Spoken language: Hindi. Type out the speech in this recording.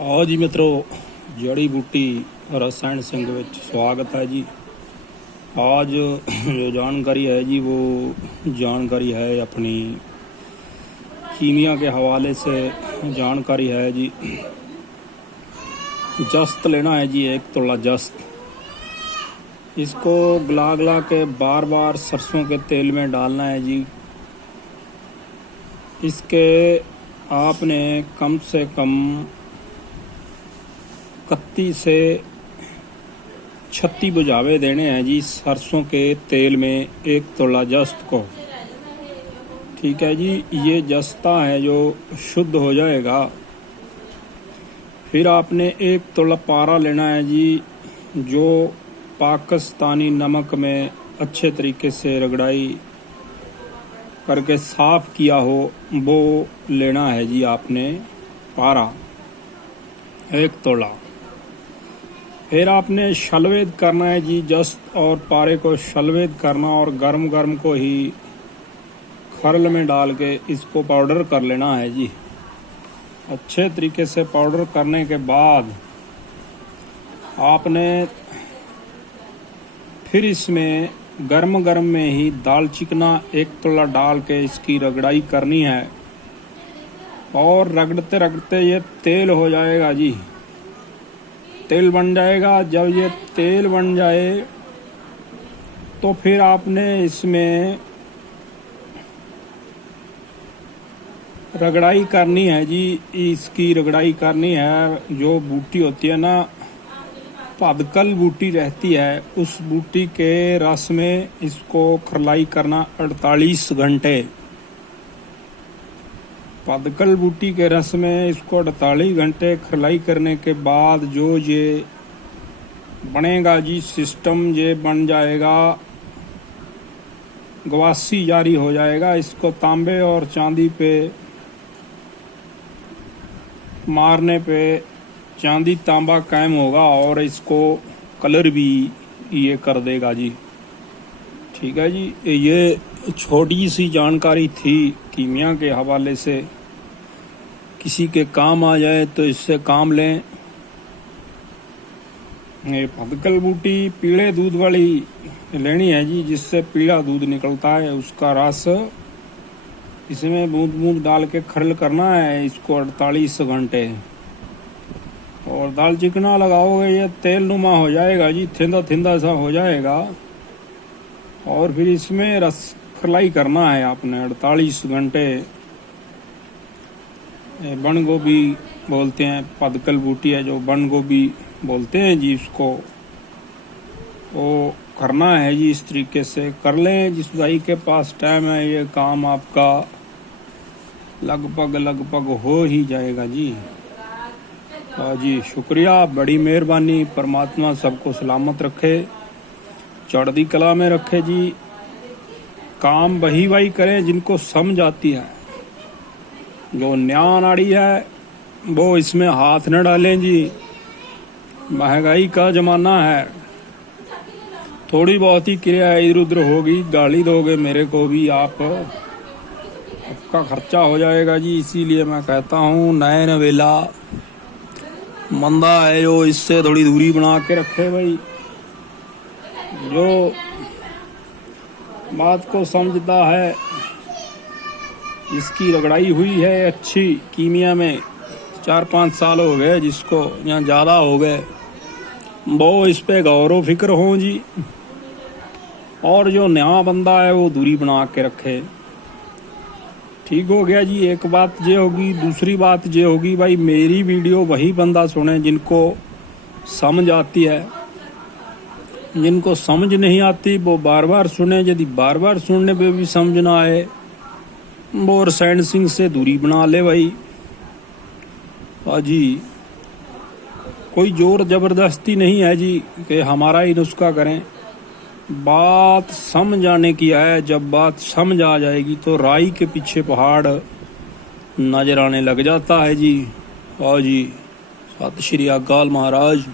ਆਓ ਜੀ ਮਿੱਤਰੋ, ਜੜੀ ਬੂਟੀ रसायन सिंह ਵਿੱਚ ਸਵਾਗਤ ਹੈ ਜੀ। आज जो जानकारी है जी वो जानकारी है अपनी कीमिया के हवाले से जानकारी है जी जस्त लेना है जी एक तोला जस्त इसको गला गला के बार बार सरसों के तेल में डालना है जी इसके आपने कम से कम इकतीस से छत्ती बुझावे देने हैं जी, सरसों के तेल में एक तोला जस्त को। ठीक है जी, ये जस्ता है जो शुद्ध हो जाएगा। फिर आपने एक तोला पारा लेना है जी, जो पाकिस्तानी नमक में अच्छे तरीके से रगड़ाई करके साफ़ किया हो, वो लेना है जी आपने पारा, एक तोला। फिर आपने शलवेद करना है जी, जस्त और पारे को शलवेद करना और गर्म गर्म को ही खरल में डाल के इसको पाउडर कर लेना है जी। अच्छे तरीके से पाउडर करने के बाद आपने फिर इसमें गर्म गर्म में ही दाल चिकना एक तोला डाल के इसकी रगड़ाई करनी है और रगड़ते रगड़ते ये तेल हो जाएगा जी। तेल बन जाएगा। जब ये तेल बन जाए तो फिर आपने इसमें रगड़ाई करनी है जी। इसकी रगड़ाई करनी है। जो बूटी होती है ना, पदकल बूटी रहती है, उस बूटी के रस में इसको खरलाई करना 48 घंटे। पदकल बूटी के रस में इसको 48 घंटे खरलाई करने के बाद जो ये बनेगा जी सिस्टम ये बन जाएगा, गवासी जारी हो जाएगा। इसको तांबे और चांदी पे मारने पे चांदी तांबा कायम होगा और इसको कलर भी ये कर देगा जी। ठीक है जी, ये छोटी सी जानकारी थी, कीमिया के हवाले से। किसी के काम आ जाए तो इससे काम लें। ये भदकल बूटी, पीले दूध वाली लेनी है जी, जिससे पीला दूध निकलता है, उसका रस। इसमें बूंद बूंद डाल के खरल करना है, इसको अड़तालीस घंटे। और दाल चिकना लगाओगे, ये तेल नुमा हो जाएगा जी, थिंदा थिंदा सा हो जाएगा। और फिर इसमें रस खलाई करना है आपने, अड़तालीस घंटे। बन गोभी बोलते हैं, पदकल बूटी है जो बन गोभी बोलते हैं जी इसको वो करना है जी इस तरीके से, कर लें, जिस भाई के पास टाइम है, ये काम आपका लगभग लगभग हो ही जाएगा जी। हाँ जी, शुक्रिया, बड़ी मेहरबानी, परमात्मा सबको सलामत रखे, चढ़दी कला में रखे जी। काम वही वही करें जिनको समझ आती है। जो न्याय नाड़ी है, वो इसमें हाथ न डालें जी। महँगाई का जमाना है। थोड़ी बहुत ही क्रिया इधर उधर होगी, गाली दोगे मेरे को भी आप। आपका खर्चा हो जाएगा जी, इसीलिए मैं कहता हूँ नए नवेला मंदा है जो इससे थोड़ी दूरी बना के रखे भाई। जो बात को समझता है इसकी रगड़ाई हुई है अच्छी कीमिया में, चार पाँच साल हो गए जिसको यहाँ ज़्यादा हो गए। वो इस पर गौर फ़िक्र हो जी। और जो नया बंदा है वो दूरी बना के रखे। ठीक हो गया जी, एक बात ये होगी, दूसरी बात ये होगी, भाई मेरी वीडियो वही बंदा सुने जिनको समझ आती है। जिनको समझ नहीं आती, वो बार बार सुने, यदि बार बार सुनने पे भी समझ ना आए वो रसायन सिंह से दूरी बना ले भाई हाँ जी कोई ज़ोर ज़बरदस्ती नहीं है जी कि हमारा ही नुस्खा करें बात समझ आने की है जब बात समझ आ जाएगी तो राई के पीछे पहाड़ नज़र आने लग जाता है जी हाँ जी सत श्री अकाल महाराज